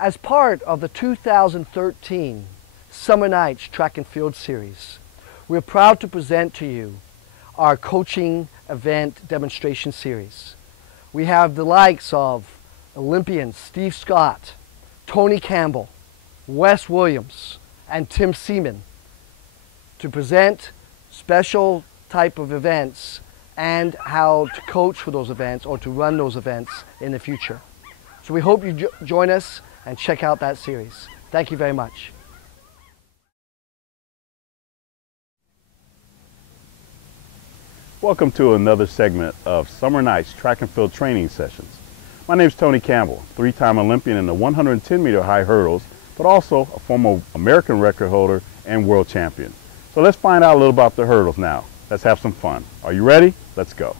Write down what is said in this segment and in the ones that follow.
As part of the 2013 Summer Nights Track and Field Series, we're proud to present to you our coaching event demonstration series. We have the likes of Olympian Steve Scott, Tonie Campbell, Wes Williams, and Tim Seaman to present special type of events and how to coach for those events or to run those events in the future. So we hope you join us and check out that series. Thank you very much. Welcome to another segment of Summer Nights Track and Field Training Sessions. My name is Tonie Campbell, three-time Olympian in the 110-meter high hurdles, but also a former American record holder and world champion. So let's find out a little about the hurdles now. Let's have some fun. Are you ready? Let's go.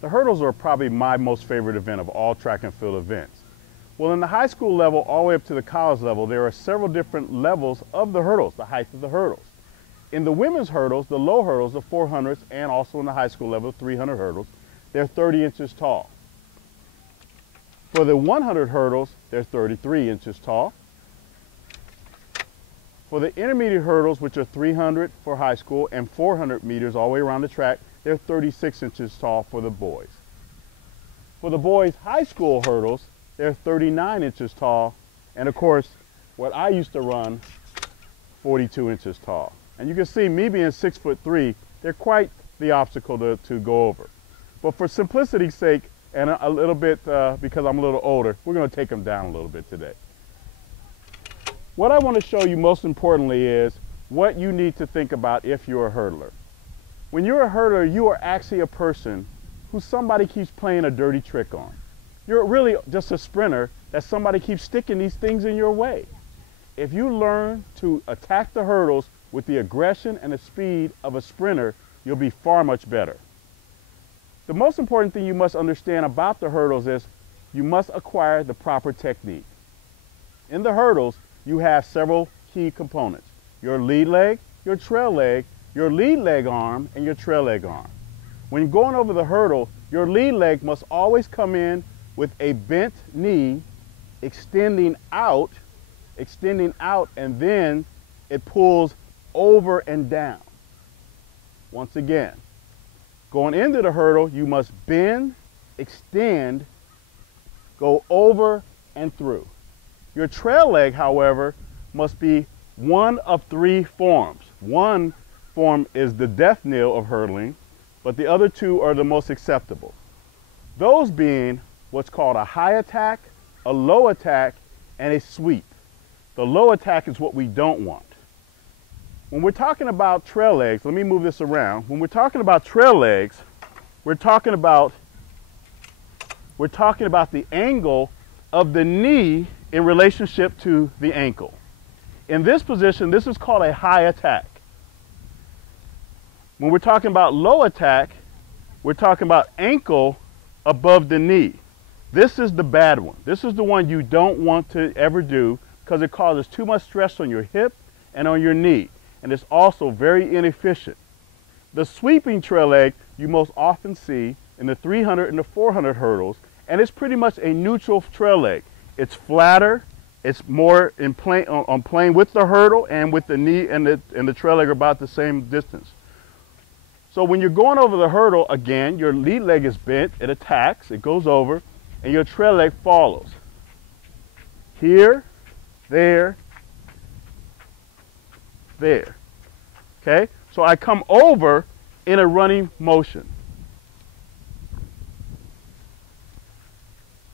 The hurdles are probably my most favorite event of all track and field events. Well, in the high school level all the way up to the college level, there are several different levels of the hurdles, the height of the hurdles. In the women's hurdles, the low hurdles, the 400s, and also in the high school level, 300 hurdles, they're 30 inches tall. For the 100 hurdles, they're 33 inches tall. For the intermediate hurdles, which are 300 for high school and 400 meters all the way around the track, they're 36 inches tall for the boys. For the boys' high school hurdles, they're 39 inches tall. And of course, what I used to run, 42 inches tall. And you can see me being 6'3", they're quite the obstacle to go over. But for simplicity's sake, and a little bit because I'm a little older, we're going to take them down a little bit today. What I want to show you most importantly is what you need to think about if you're a hurdler. When you're a hurdler, you are actually a person who somebody keeps playing a dirty trick on. You're really just a sprinter that somebody keeps sticking these things in your way. If you learn to attack the hurdles with the aggression and the speed of a sprinter, you'll be far much better. The most important thing you must understand about the hurdles is you must acquire the proper technique. In the hurdles, you have several key components: your lead leg, your trail leg, your lead leg arm, and your trail leg arm. When going over the hurdle, your lead leg must always come in with a bent knee, extending out, and then it pulls over and down. Once again, going into the hurdle, you must bend, extend, go over and through. Your trail leg, however, must be one of three forms. One form is the death knell of hurdling, but the other two are the most acceptable. Those being what's called a high attack, a low attack, and a sweep. The low attack is what we don't want. When we're talking about trail legs, let me move this around. When we're talking about trail legs, we're talking about the angle of the knee in relationship to the ankle. In this position, this is called a high attack. When we're talking about low attack, we're talking about ankle above the knee. This is the bad one. This is the one you don't want to ever do because it causes too much stress on your hip and on your knee. And it's also very inefficient. The sweeping trail leg you most often see in the 300 and the 400 hurdles, and it's pretty much a neutral trail leg. It's flatter, it's more in on plane with the hurdle and with the knee and the trail leg are about the same distance. So when you're going over the hurdle, again, your lead leg is bent, it attacks, it goes over, and your trail leg follows. Here, there, there. Okay? So I come over in a running motion.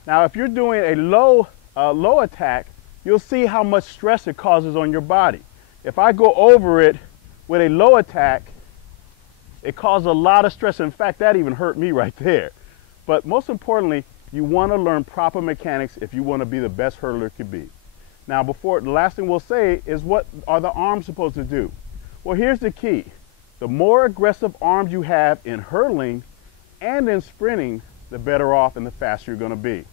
Now if you're doing a low attack, you'll see how much stress it causes on your body. If I go over it with a low attack, it causes a lot of stress. In fact, that even hurt me right there. But most importantly, you want to learn proper mechanics if you want to be the best hurdler could be. Now, the last thing we'll say is, what are the arms supposed to do? Well, here's the key. The more aggressive arms you have in hurdling and in sprinting, the better off and the faster you're going to be.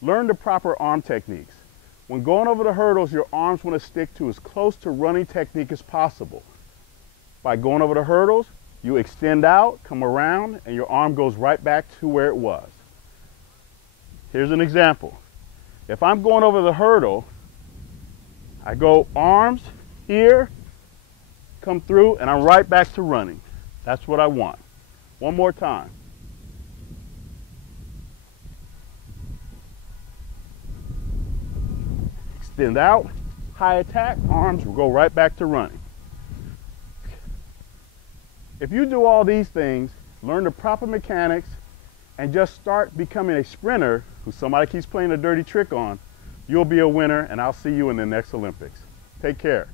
Learn the proper arm techniques. When going over the hurdles, your arms want to stick to as close to running technique as possible. By going over the hurdles, you extend out, come around, and your arm goes right back to where it was. Here's an example. If I'm going over the hurdle, I go arms here, come through, and I'm right back to running. That's what I want. One more time. Extend out, high attack, arms will go right back to running. If you do all these things, learn the proper mechanics, and just start becoming a sprinter who somebody keeps playing a dirty trick on, you'll be a winner, and I'll see you in the next Olympics. Take care.